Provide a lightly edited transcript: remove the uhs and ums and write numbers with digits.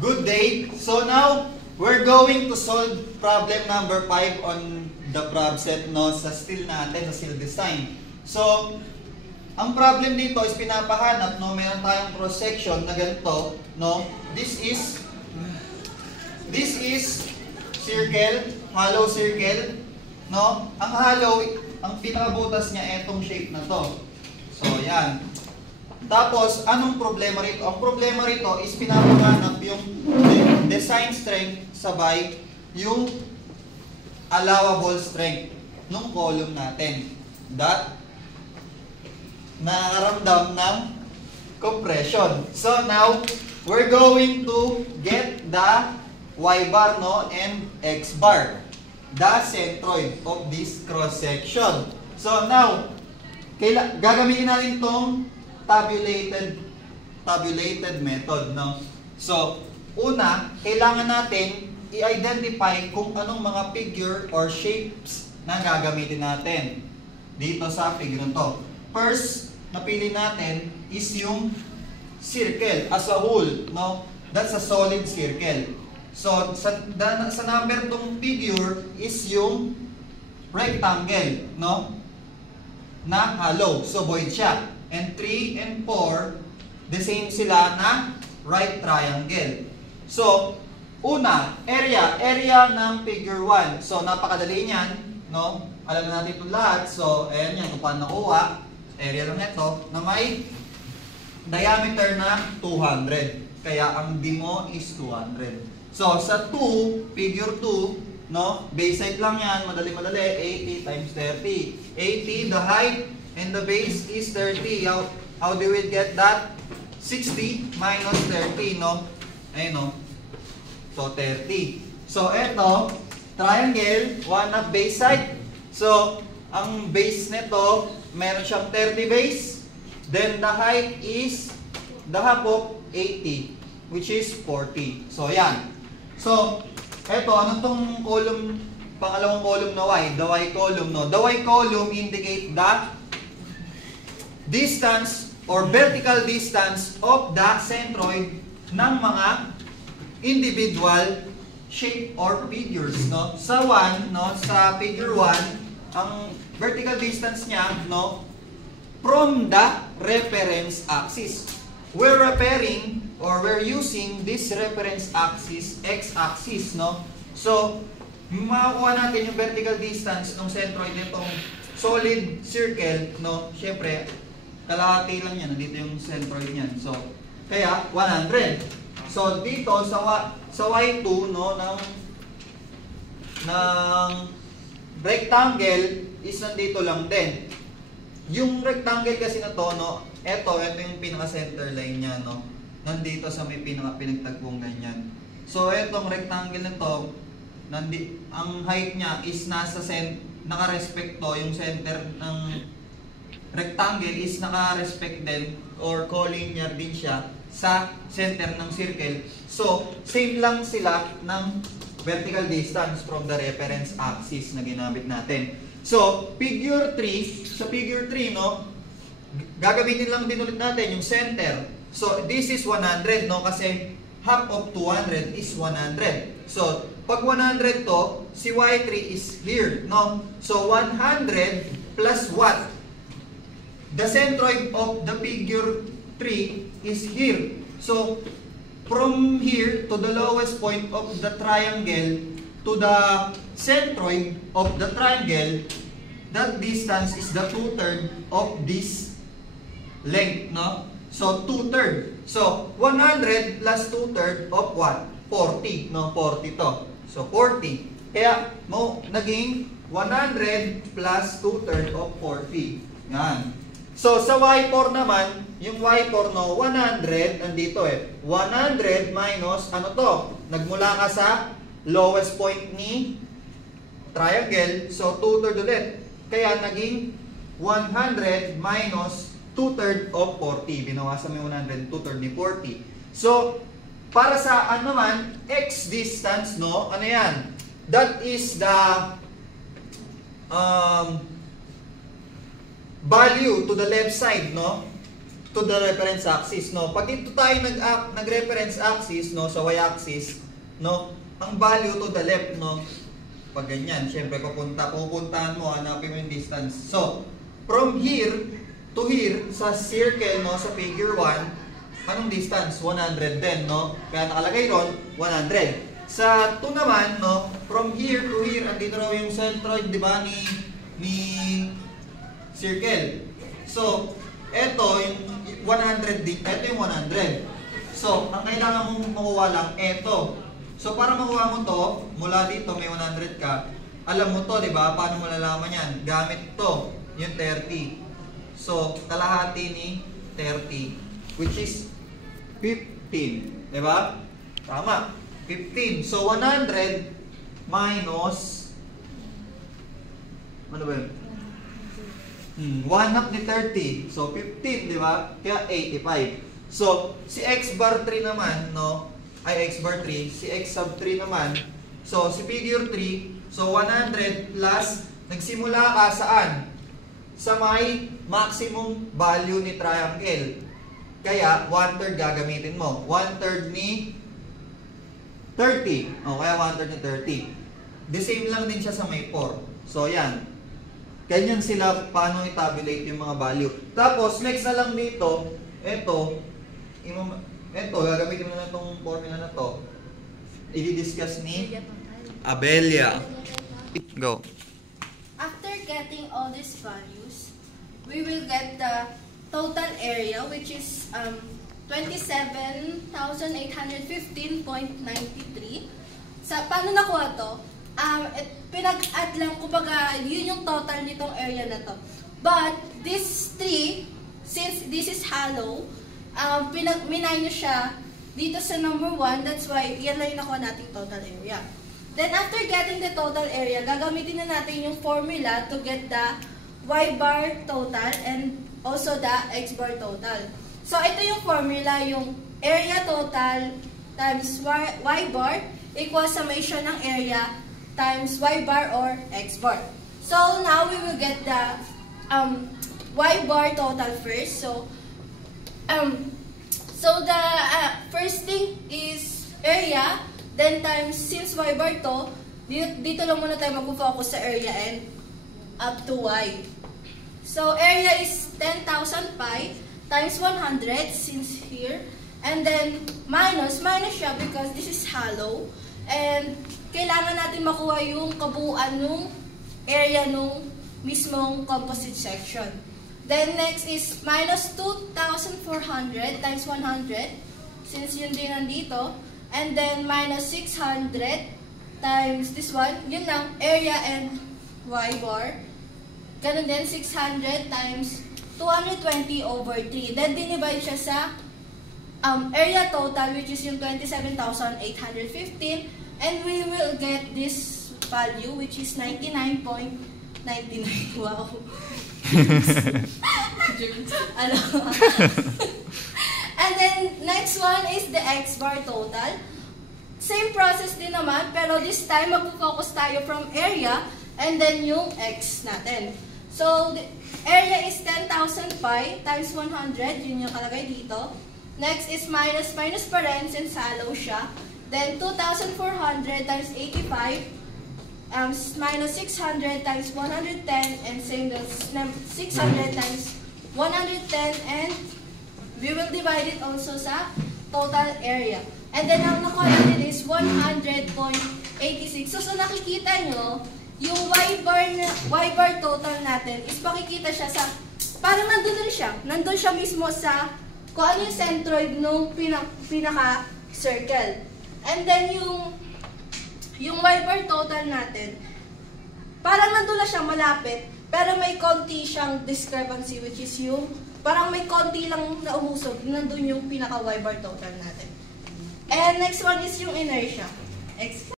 Good day. So now, we're going to solve problem number 5 on the prob set no, sa steel natin, sa steel design. So, ang problem dito is pinapahanap, no, meron tayong cross section na ganito, no. This is circle, hollow circle, no. Ang hollow, ang pinakabutas niya etong shape na to. So, yan. Tapos, anong problema rito? Ang problema rito is pinapahanap yung design strength sabay yung allowable strength ng column natin. That nakaramdam ng compression. So, now, we're going to get the Y bar, no, and X bar. The centroid of this cross section. So, now, gagamitin natin itong tabulated method, no? So, una, kailangan natin i-identify kung anong mga figure or shapes na gagamitin natin dito sa figure nito. First, napili natin is yung circle as a whole, no? That's a solid circle. So, sa number tong figure is yung rectangle, no? Na hollow. So, void siya. And 3 and 4, the same sila na right triangle. So, una, area ng figure 1. So, napakadali niyan, no? Alam na natin ito lahat. So, ayan yan, kung paano nakuha. Area lang nito na may diameter na 200. Kaya, ang D mo is 200. So, sa 2, figure 2, no? Base height lang yan, madali-madali, 80 times 30. 80, the height, and the base is 30. How do we get that? 60 minus 30, no? Ayun, no? So, 30. So, eto, triangle, 1 at base side. So, ang base nito, meron siyang 30 base. Then, the height is the half of 80, which is 40. So, yan. So, eto, ano tong column, pangalawang column na Y? The Y column, no? The Y column indicate the distance or vertical distance of the centroid ng mga individual shape or figures, no? Sa 1, no, sa figure 1, ang vertical distance niya, no, from the reference axis. We're referring or we're using this reference axis, x-axis, no? So, makakuha natin yung vertical distance ng centroid nitong solid circle, no? Syempre, kalahati lang yan, nandito yung centroid niyan. So, kaya 100. So, dito sa Y2, no, ng rectangle is nandito lang din. Yung rectangle kasi na to, no, ito yung pinaka-center line niya, no. Nandito sa may pinagtagpong ganyan. So, itong rectangle na to, ang height niya is naka-respect to, yung center ng rectangle is naka-respect din or collinear din siya sa center ng circle. So, same lang sila ng vertical distance from the reference axis na ginamit natin. So, figure 3, sa figure 3, no, gagamitin lang din ulit natin yung center. So, this is 100, no, kasi half of 200 is 100. So, pag 100 to, si Y3 is here, no? So, 100 plus what? The centroid of the figure 3 is here. So, from here to the lowest point of the triangle to the centroid of the triangle, that distance is the 2/3 of this length, no? So, 2/3. So, 100 plus 2/3 of what? 40, no? 40 to. So, 40. Kaya, naging 100 plus 2/3 of 40. Yan. So, sa Y4 naman, yung Y4, no, 100, nandito 100 minus, ano to? Nagmula ka sa lowest point ni triangle, so 2/3 ulit. Kaya, naging 100 minus 2/3 of 40. Binawasan mo yung 100, 2/3 ni 40. So, para sa ano naman, X distance, no, ano yan? That is the value to the left side, no? to the reference axis, no? Pag dito tayo nag-reference axis, no, sa y-axis, no, ang value to the left, no? Pag ganyan, syempre pupuntahan mo, hanapin mo yung distance. So, from here to here, sa circle, no, sa figure 1, anong distance? 100 din, no? Kaya nakalagay ron, 100. Sa 2 naman, no, from here to here, andito raw yung centroid, di ba, ni circle. So, eto yung 100 din, eto yung 100. So, ang kailangan mong makuha lang, eto. So, para makuha mo to, mula dito may 100 ka, alam mo to, di ba? Paano mo lalaman yan? Gamit to, yung 30. So, kalahati ni 30, which is 15. Di ba? Tama. 15. So, 100 minus, ano ba yun? 1 half ni 30. So, 15, di ba? Kaya 85. So, si x bar 3 naman, no? Ay, x bar 3. Si x sub 3 naman. So, si figure 3. So, 100 plus, nagsimula ka saan? Sa may maximum value ni triangle. Kaya, 1/3 gagamitin mo. 1/3 ni 30. O, kaya 1/3 ni 30. The same lang din siya sa may 4. So, yan. Ganyan sila paano i-tabulate yung mga value. Tapos, next na lang dito, ito, gagamitin mo na itong formula na to. I-discuss ni Abelia. Go. After getting all these values, we will get the total area, which is 27,815.93. Sa paano nakuha to? Pinag-add lang, kumbaga, yun yung total nitong area na to. But, this 3, since this is hollow, minay nyo siya dito sa number 1, that's why, yan lang yung nakuha nating total area. Then, after getting the total area, gagamitin na natin yung formula to get the y bar total and also the x bar total. So, ito yung formula, yung area total times y bar equals summation ng area times y bar or x bar. So now we will get the y bar total first. So the first thing is area, then times, since y bar to, dito lang muna tayo mag-focus sa area and up to y. So area is 10,000 pi times 100 since here, and then minus siya because this is hollow, and kailangan natin makuha yung kabuuan ng area nung mismong composite section. Then next is minus 2,400 times 100, since yun din nandito, and then minus 600 times this one, yun lang, area and y bar. Ganun din, 600 times 220 over 3. Then dinivide siya sa area total, which is yung 27,815. And we will get this value, which is 99.99. Wow. And then, next one is the x bar total. Same process din naman, pero this time, mag-focus tayo from area and then yung x natin. So, the area is 10,000 pi times 100. Yun yung kalagay dito. Next is minus pa rin since hollow siya. Then 2,400 times 85 minus 600 times 110, and same as 600 times 110, and we will divide it also sa total area. And then ang nakuha natin is 100.86. So nakikita nyo, yung y bar total natin is makikita siya sa, parang nandun siya. Nandun siya mismo sa kung ano yung centroid nung pinaka-circle. And then yung y bar total natin, parang nandun na siya malapit, pero may konti siyang discrepancy, which is yung, parang may konti lang na umusog, nandun yung pinaka y bar total natin. And next one is yung inertia.